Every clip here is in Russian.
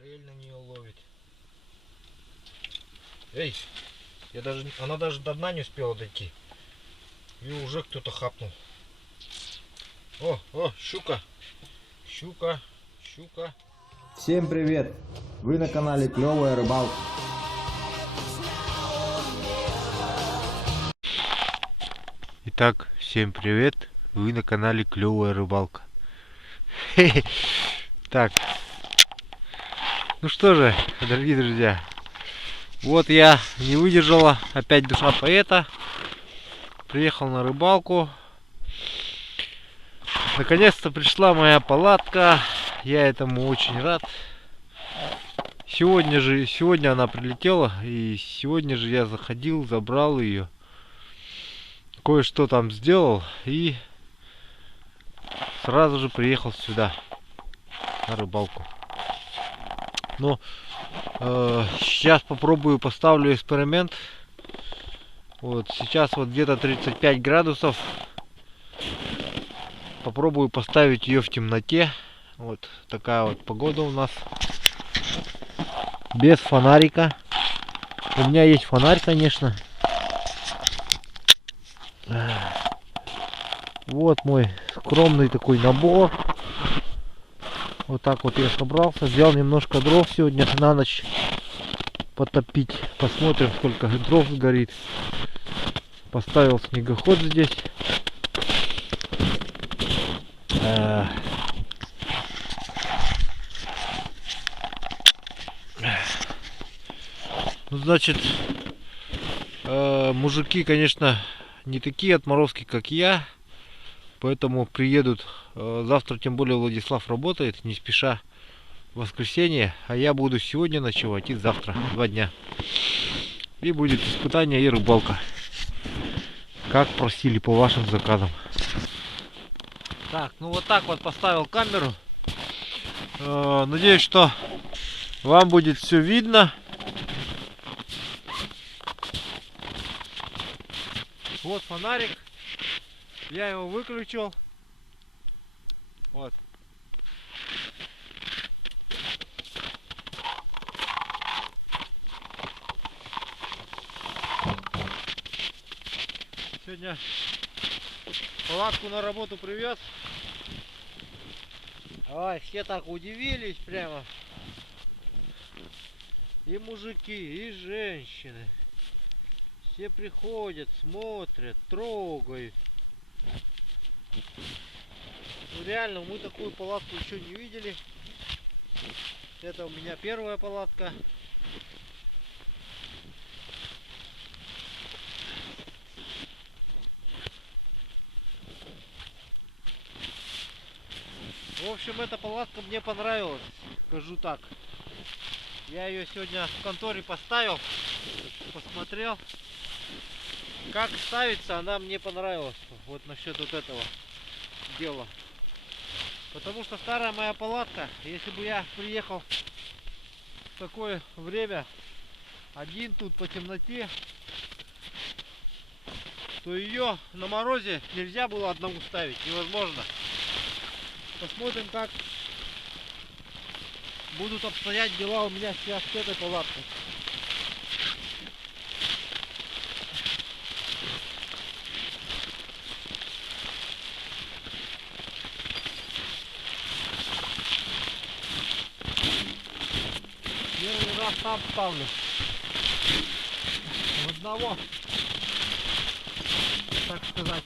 Форель на нее ловит. Эй, она даже до дна не успела дойти. И уже кто-то хапнул. О, щука. Щука. Всем привет! Вы на канале Клевая Рыбалка. Итак, всем привет! Вы на канале Клевая Рыбалка. Так, ну что же, дорогие друзья, вот я не выдержала, опять душа поэта, приехал на рыбалку. Наконец-то пришла моя палатка, я этому очень рад. Сегодня она прилетела, и сегодня же я заходил, забрал ее, кое-что там сделал и сразу же приехал сюда на рыбалку. Но сейчас попробую, поставлю эксперимент. Вот сейчас вот где-то 35 градусов. Попробую поставить ее в темноте. Вот такая вот погода у нас. Без фонарика. У меня есть фонарь, конечно. Вот мой скромный такой набор. Вот так вот я собрался. Взял немножко дров сегодня на ночь потопить. Посмотрим, сколько дров сгорит. Поставил снегоход здесь. Ну, значит, мужики, конечно, не такие отморозки, как я. Поэтому приедут. Завтра, тем более, Владислав работает, не спеша, в воскресенье. А я буду сегодня ночевать и завтра, 2 дня. И будет испытание и рыбалка. Как просили по вашим заказам. Так, ну вот так вот поставил камеру. Надеюсь, что вам будет все видно. Вот фонарик. Я его выключил. Вот. Сегодня палатку на работу привез. Ой, все так удивились прямо. И мужики, и женщины. Все приходят, смотрят, трогают. Ну реально, мы такую палатку еще не видели. Это у меня первая палатка. В общем, эта палатка мне понравилась, скажу так. Я ее сегодня в конторе поставил, посмотрел, как ставится, она мне понравилась. Вот насчет вот этого дела. Потому что старая моя палатка, если бы я приехал в такое время один тут по темноте, то ее на морозе нельзя было одному ставить, невозможно. Посмотрим, как будут обстоять дела у меня сейчас с этой палаткой. Первый раз сам ставлю. В одного, так сказать.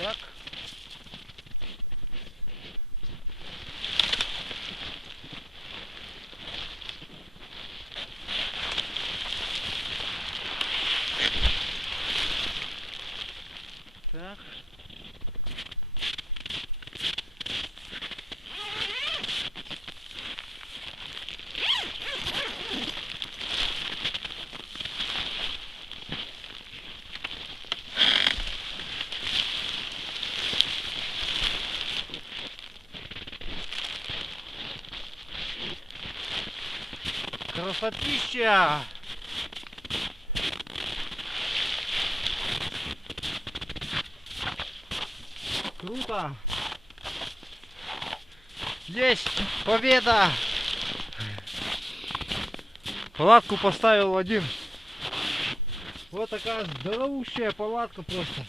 Так. Красотища! Круто! Есть победа! Палатку поставил один. Вот такая здоровущая палатка просто.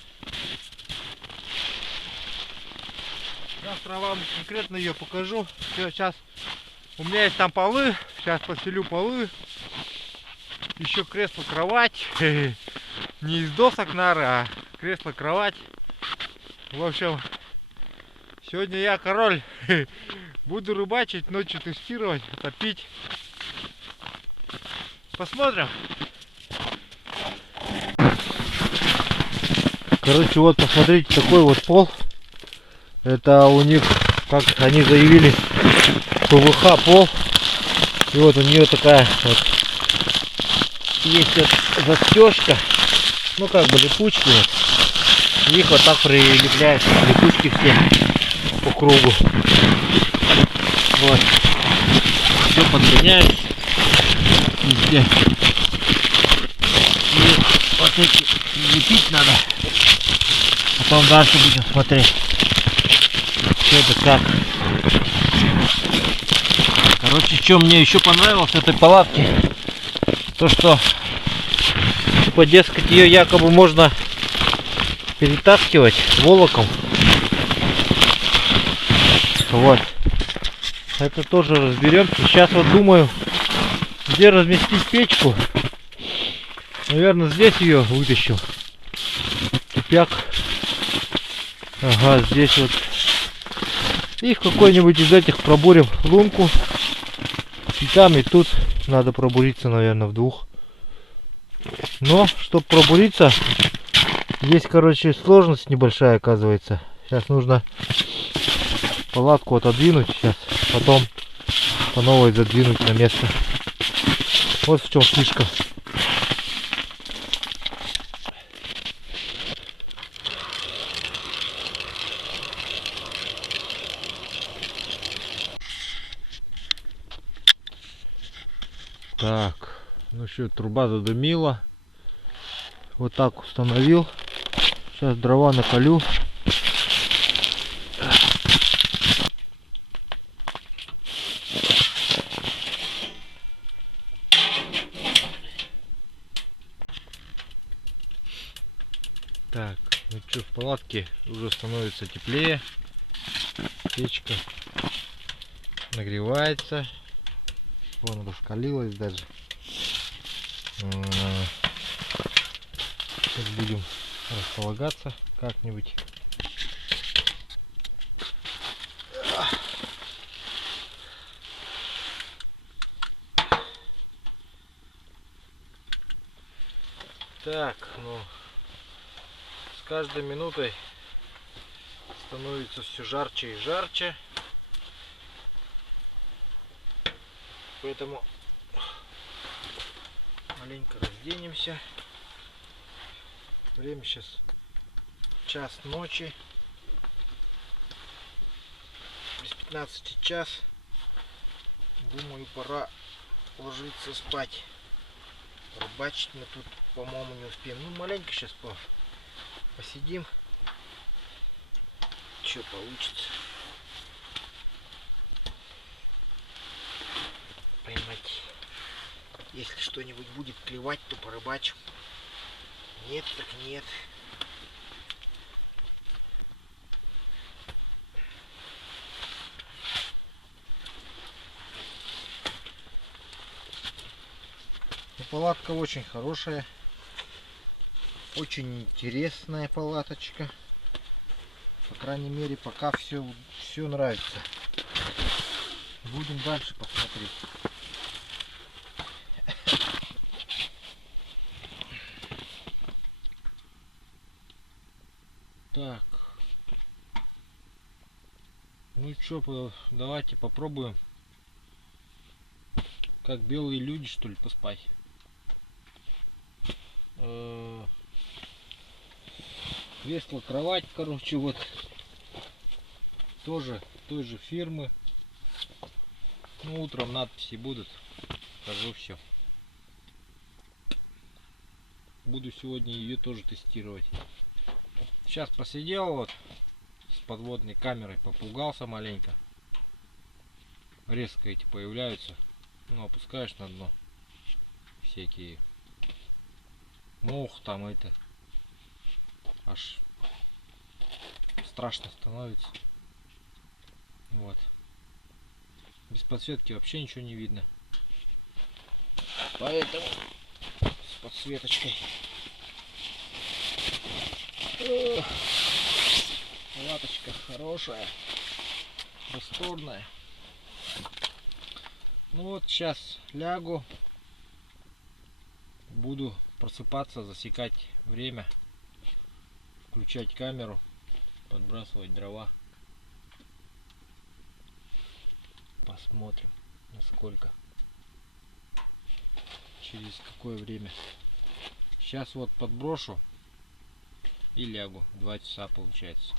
Завтра вам конкретно ее покажу. Все, сейчас у меня есть там полы. Сейчас постелю полы. Еще кресло-кровать. Не из досок нары, а кресло-кровать. В общем, сегодня я король. Буду рыбачить, ночью тестировать, топить. Посмотрим. Короче, вот посмотрите, такой вот пол. Это у них, как они заявили, ПВХ пол. И вот у нее такая вот есть вот застежка. Ну как бы липучки вот. Их вот так прилепляют, липучки все по кругу. Вот. Все подгоняют везде. И вот эти лепить надо. Потом дальше будем смотреть, что это как. Короче, что мне еще понравилось в этой палатке, то что, типа, дескать, ее якобы можно перетаскивать волоком. Вот. Это тоже разберемся. Сейчас вот думаю, где разместить печку. Наверное, здесь ее вытащу. Тупяк. Ага, здесь вот. И в какой-нибудь из этих пробурим лунку. И там, и тут надо пробуриться, наверное, в двух. Но, чтобы пробуриться, здесь, короче, сложность небольшая, оказывается. Сейчас нужно палатку отодвинуть, сейчас, потом по новой задвинуть на место. Вот в чем фишка. Так, ну что, труба задымила. Вот так установил. Сейчас дрова наколю. Так, ну что, в палатке уже становится теплее. Печка нагревается. Вон раскалилась даже. Сейчас будем располагаться как-нибудь. Так, ну, с каждой минутой становится все жарче и жарче. Поэтому маленько разденемся. Время сейчас час ночи. Без 15 час. Думаю, пора ложиться спать. Рыбачить мы тут, по-моему, не успеем. Ну, маленько сейчас посидим. Что получится. Поймать. Если что-нибудь будет клевать, то порыбачим. Нет, так нет. Но палатка очень хорошая. Очень интересная палаточка. По крайней мере, пока все нравится. Будем дальше посмотреть. Так. Ну что, давайте попробуем. Как белые люди, что ли, поспать. Кресло, кровать, короче, вот. Тоже той же фирмы. Ну, утром надписи будут. покажу все. Буду сегодня ее тоже тестировать. Сейчас посидел вот с подводной камерой, попугался маленько. Резко эти появляются. Ну, опускаешь на дно. Всякие мох там это. Аж страшно становится. Вот. Без подсветки вообще ничего не видно. Поэтому с подсветочкой. Латочка хорошая, просторная. Ну вот сейчас лягу, буду просыпаться, засекать время, включать камеру, подбрасывать дрова. Посмотрим, насколько, через какое время. Сейчас вот подброшу и лягу. 2 часа получается.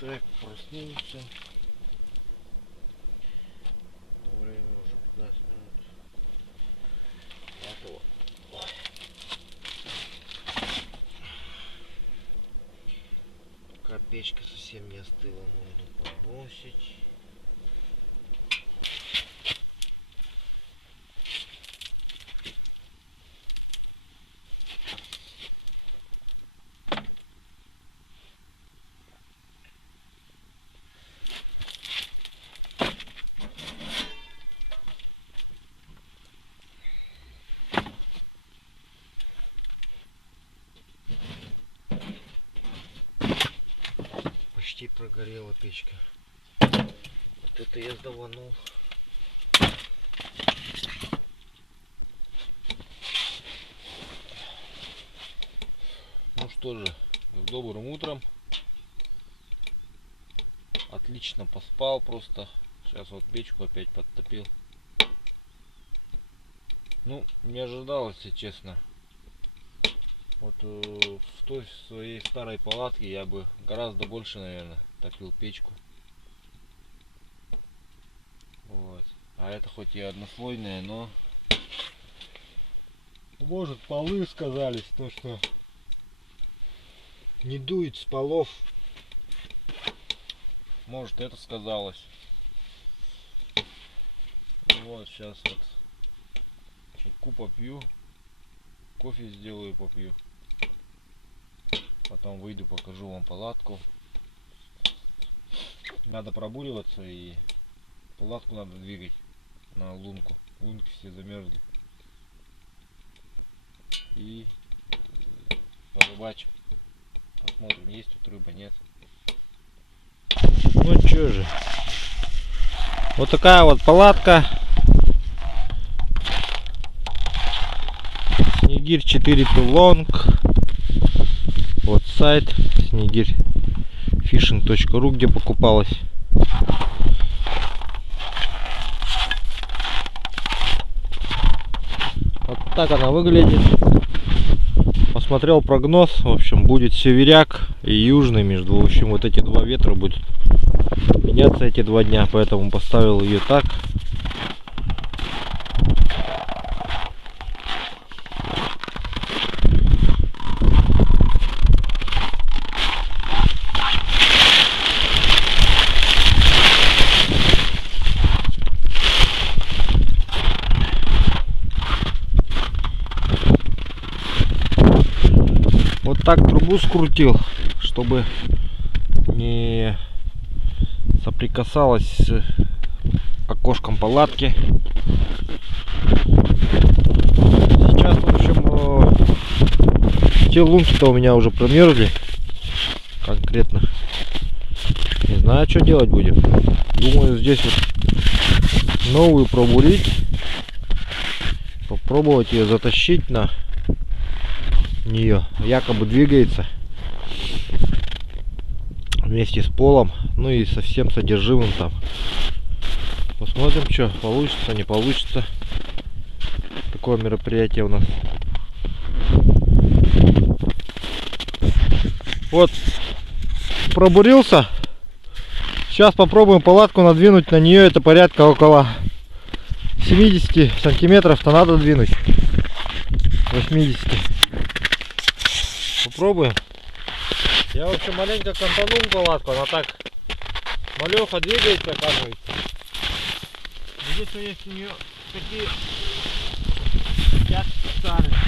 Так, проснулся. Время уже 15 минут. Готово. Пока печка совсем не остыла, можно подбросить. Почти прогорела печка. Вот это я сдаванул. Ну что же, с добрым утром. Отлично поспал просто. Сейчас вот печку опять подтопил. Ну, не ожидал, если честно. Вот в той своей старой палатке я бы гораздо больше, наверное, топил печку. Вот. А это хоть и однослойная, но может полы сказались, то что не дует с полов. Может это сказалось. Вот сейчас вот чайку попью, кофе сделаю, попью. Потом выйду, покажу вам палатку. Надо прогуливаться и палатку надо двигать на лунку. Лунки все замерзли. И порыбачим. Посмотрим, есть тут рыба, нет. Ну чё же. Вот такая вот палатка. Снегирь 4 too long. Вот сайт снегирьfishing.ru, где покупалась. Вот так она выглядит. Посмотрел прогноз. В общем, будет северяк и южный. Между, в общем, вот эти два ветра будут меняться эти 2 дня. Поэтому поставил ее так. Вот так трубу скрутил, чтобы не соприкасалась с окошком палатки. Сейчас, в общем, те лунки-то у меня уже промерзли конкретно. Не знаю, что делать будем. Думаю, здесь вот новую пробурить, попробовать ее затащить на нее. Якобы двигается вместе с полом, ну и со всем содержимым там. Посмотрим, что получится, не получится. Такое мероприятие у нас. Вот пробурился. Сейчас попробуем палатку надвинуть на нее. Это порядка около 70 сантиметров-то надо двинуть. 80. Попробуем. Я, в общем, маленько кантанул палатку. Она так малеха двигается, оказывается. Здесь у нее такие специальные.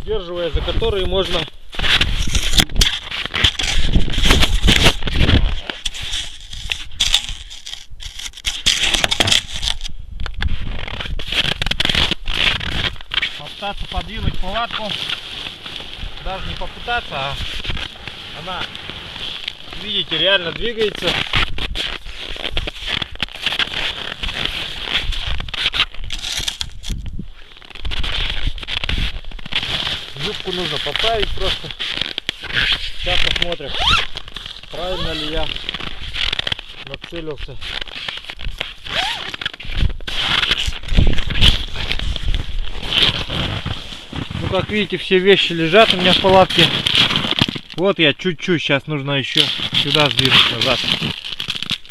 Удерживая, за которые можно попытаться подвинуть палатку. Даже не попытаться, а она, видите, реально двигается. Юбку нужно поправить просто. Сейчас посмотрим, правильно ли я нацелился. Ну, как видите, все вещи лежат у меня в палатке. Вот я чуть-чуть, сейчас нужно еще сюда сдвинуть назад.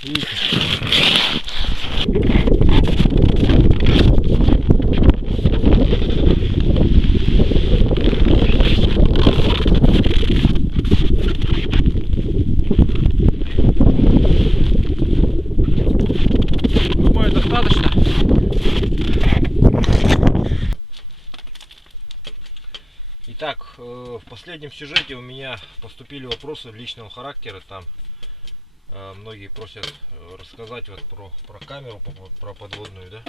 Видите? Думаю, достаточно. Итак, в последнем сюжете у меня поступили вопросы личного характера. Там многие просят рассказать вот про камеру, про подводную, да.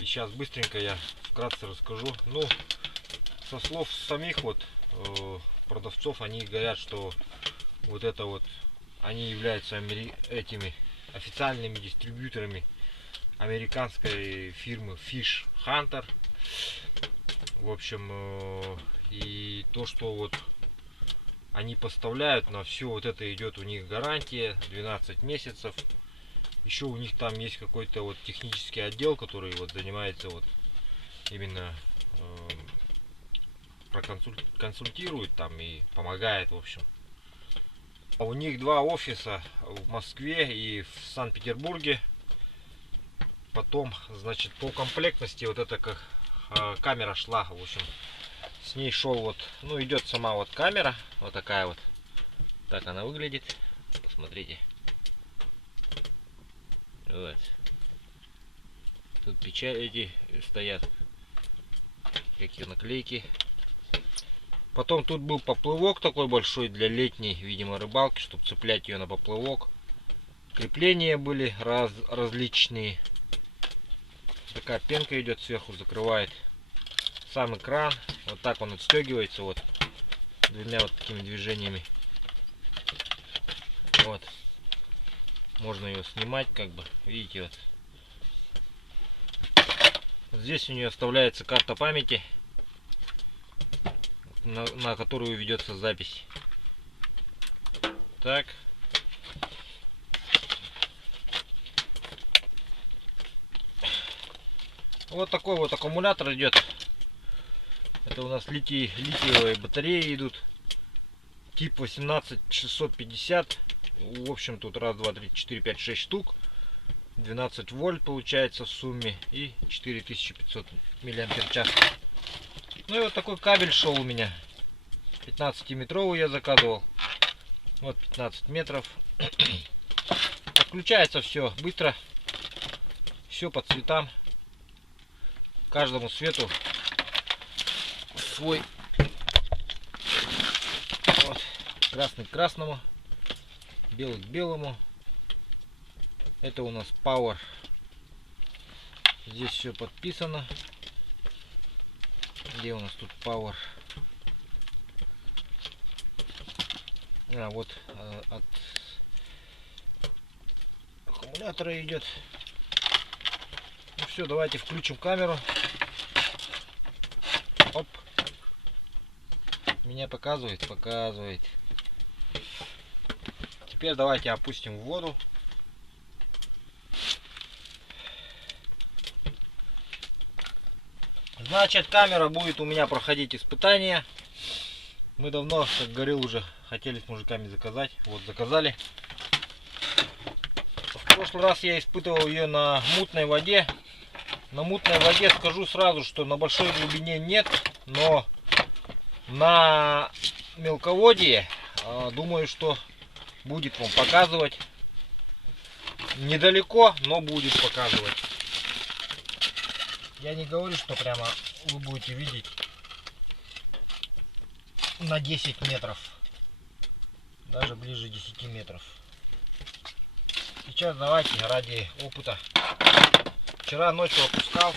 И сейчас быстренько я вкратце расскажу. Ну, со слов самих вот продавцов, они говорят, что вот это вот они являются этими официальными дистрибьюторами американской фирмы Fish Hunter. В общем, и то, что вот они поставляют на все вот это, идет у них гарантия 12 месяцев. Еще у них там есть какой-то вот технический отдел, который вот занимается вот именно консультирует там и помогает, в общем. У них два офиса в Москве и в Санкт-Петербурге. Потом, значит, по комплектности вот эта как камера шла, в общем, с ней шел вот, ну, идет сама вот камера, вот такая вот, так она выглядит, посмотрите, вот, тут печати стоят, какие наклейки. Потом тут был поплывок такой большой для летней, видимо, рыбалки, чтобы цеплять ее на поплывок. Крепления были различные. Такая пенка идет сверху, закрывает сам экран. Вот так он отстегивается вот двумя вот такими движениями. Вот. Можно ее снимать, как бы, видите, вот. Вот здесь у нее вставляется карта памяти, на которую ведется запись. Так. Вот такой вот аккумулятор идет. Это у нас литиевые батареи идут. Тип 18650. В общем, тут раз, два, три, 4, 5, 6 штук. 12 вольт получается в сумме. И 4500 мАч. Ну и вот такой кабель шел у меня. 15-метровый я заказывал. Вот 15 метров. Подключается все быстро. Все по цветам. Каждому цвету свой. Вот. Красный к красному, белый к белому. Это у нас Power. Здесь все подписано. Где у нас тут Power? А вот от аккумулятора идет. Ну все, давайте включим камеру. Оп. Меня показывает? Показывает. Теперь давайте опустим в воду. Значит, камера будет у меня проходить испытания. Мы давно, как говорил, уже хотели с мужиками заказать. Вот, заказали. В прошлый раз я испытывал ее на мутной воде. На мутной воде скажу сразу, что на большой глубине нет, но на мелководье, думаю, что будет вам показывать. Недалеко, но будет показывать. Я не говорю, что прямо вы будете видеть на 10 метров. Даже ближе 10 метров. Сейчас давайте ради опыта. Вчера ночью опускал.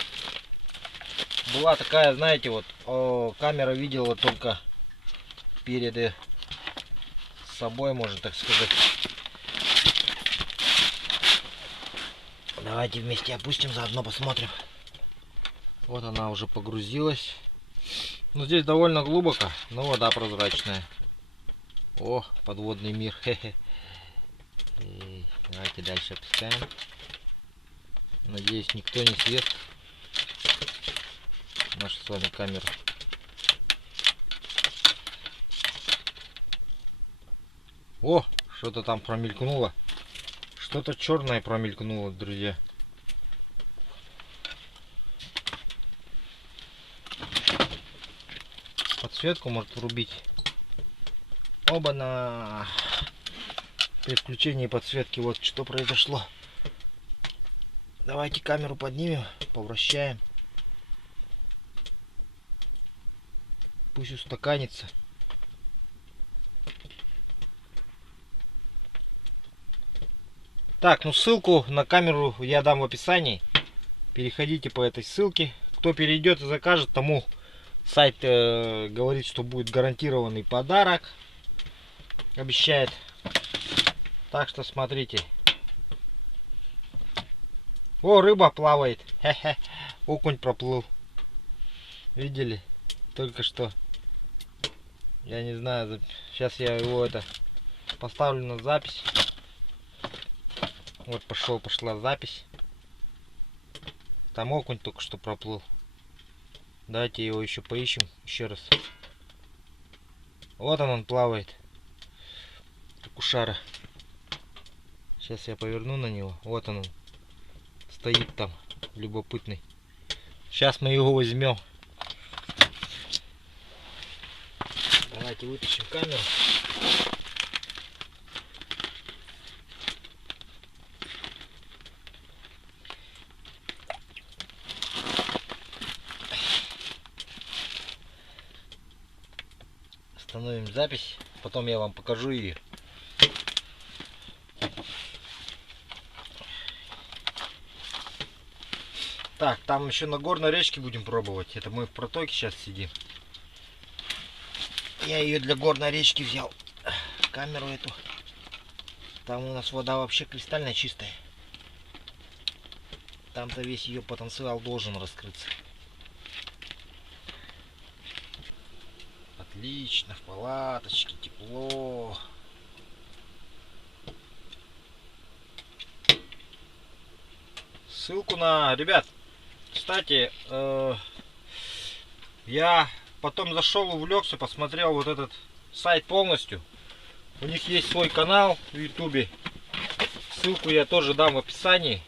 Была такая, знаете, вот камера видела только перед собой, можно так сказать. Давайте вместе опустим, заодно посмотрим. Вот она уже погрузилась. Ну, здесь довольно глубоко, но вода прозрачная. О, подводный мир. Хе-хе. Давайте дальше опускаем. Надеюсь, никто не съест нашу с вами камеру. О, что-то там промелькнуло. Что-то черное промелькнуло, друзья. Подсветку может врубить. Оба-на! При включении подсветки вот что произошло. Давайте камеру поднимем, повращаем. Пусть устаканится. Так, ну ссылку на камеру я дам в описании. Переходите по этой ссылке. Кто перейдет и закажет, тому сайт говорит, что будет гарантированный подарок. Обещает. Так что смотрите. О, рыба плавает. Хе-хе. Окунь проплыл. Видели? Только что. Я не знаю. Сейчас я его поставлю на запись. Вот пошла запись. Там окунь только что проплыл. Давайте его еще поищем еще раз. Вот он плавает. Кушара. Сейчас я поверну на него. Вот он стоит там, любопытный. Сейчас мы его возьмем. Давайте вытащим камеру. Остановим запись, потом я вам покажу ее. Так, там еще на горной речке будем пробовать. Это мы в протоке сейчас сидим. Я ее для горной речки взял. Камеру эту. Там у нас вода вообще кристально чистая. Там-то весь ее потенциал должен раскрыться. Отлично, в палаточке, тепло. Ссылку на... Ребят, кстати, я потом зашел, увлекся, посмотрел вот этот сайт полностью. У них есть свой канал в ютубе. Ссылку я тоже дам в описании.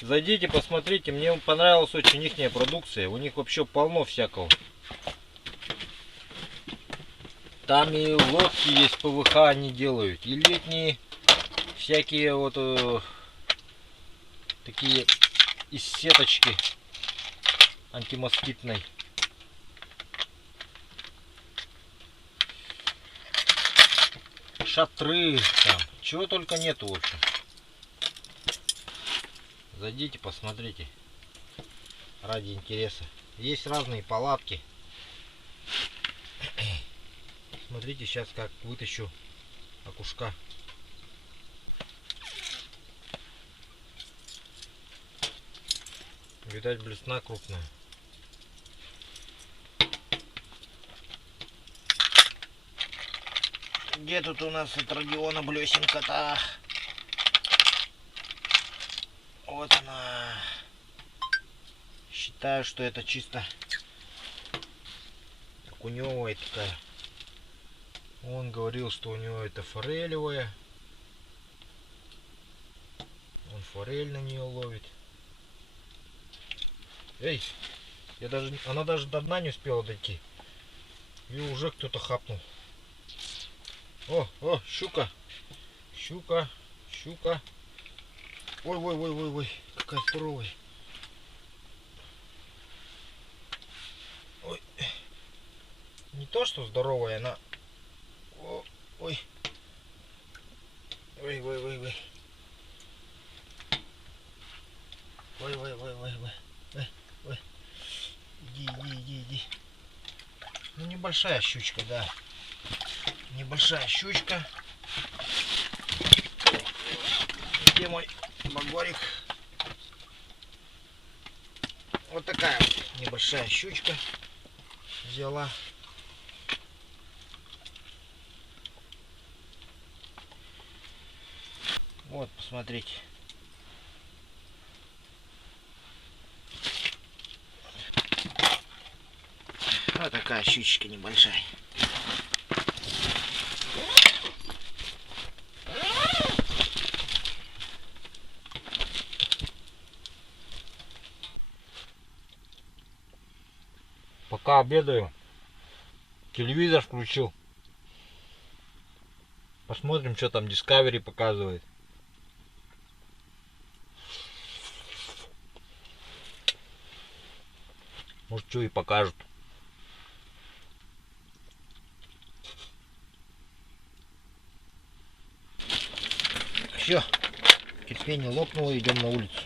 Зайдите, посмотрите. Мне понравилась очень ихняя продукция. У них вообще полно всякого. Там и лодки есть, ПВХ они делают. И летние всякие вот такие из сеточки антимоскитной. Шатры там. Чего только нету, в общем. Зайдите, посмотрите. Ради интереса. Есть разные палатки. Смотрите, сейчас как вытащу окушка. Видать, блесна крупная. Где тут у нас от Родиона блесенка-то? Вот она. Считаю, что это чисто окуневая такая. Он говорил, что у него это форелевая. Он форель на нее ловит. Эй, она даже до дна не успела дойти. И уже кто-то хапнул. О, щука. Щука. Ой, какая здоровая. Ой. Не то, что здоровая, она... Ой. Ой. Ой. Иди. Ну, небольшая щучка, да. Небольшая щучка. Где мой багорик? Вот такая вот небольшая щучка взяла. Вот, посмотрите. Вот такая щучка небольшая. Пока обедаю, телевизор включил. Посмотрим, что там Discovery показывает. Может, что и покажут. Все, терпение лопнуло, идем на улицу.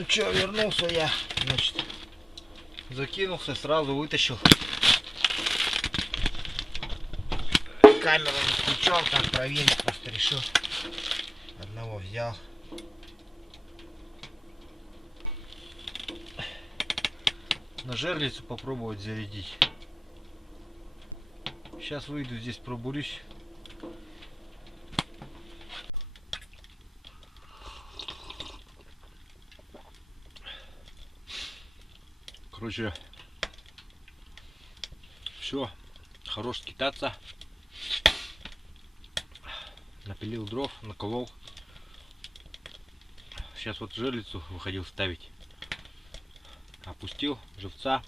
Ну чё, вернулся я, значит, закинулся, сразу вытащил. Камеру не включал, так проверить, просто решил. Одного взял. На жерлицу попробовать зарядить. Сейчас выйду, здесь пробурюсь. Короче, все, хорош скитаться. Напилил дров, наколол. Сейчас вот жерлицу выходил ставить. Опустил живца,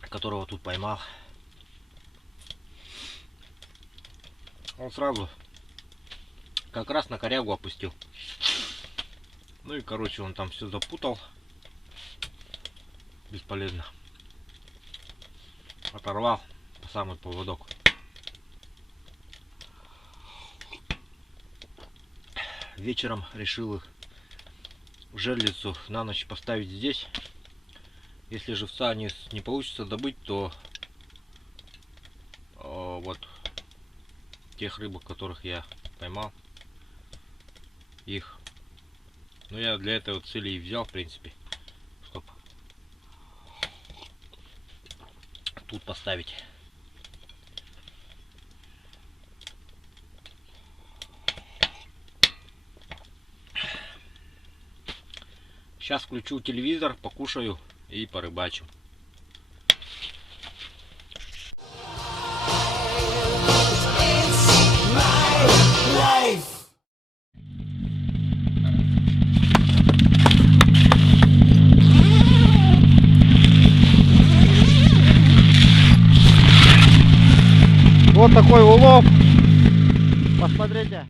которого тут поймал. Он сразу как раз на корягу опустил. Ну и короче он там все запутал. Бесполезно. Оторвал по самый поводок. Вечером решил их жерлицу на ночь поставить здесь. Если живца не получится добыть, то вот тех рыбок, которых я поймал, их. Ну я для этого цели и взял, в принципе, чтобы тут поставить. Сейчас включу телевизор, покушаю и порыбачу. Вот такой улов. Посмотрите.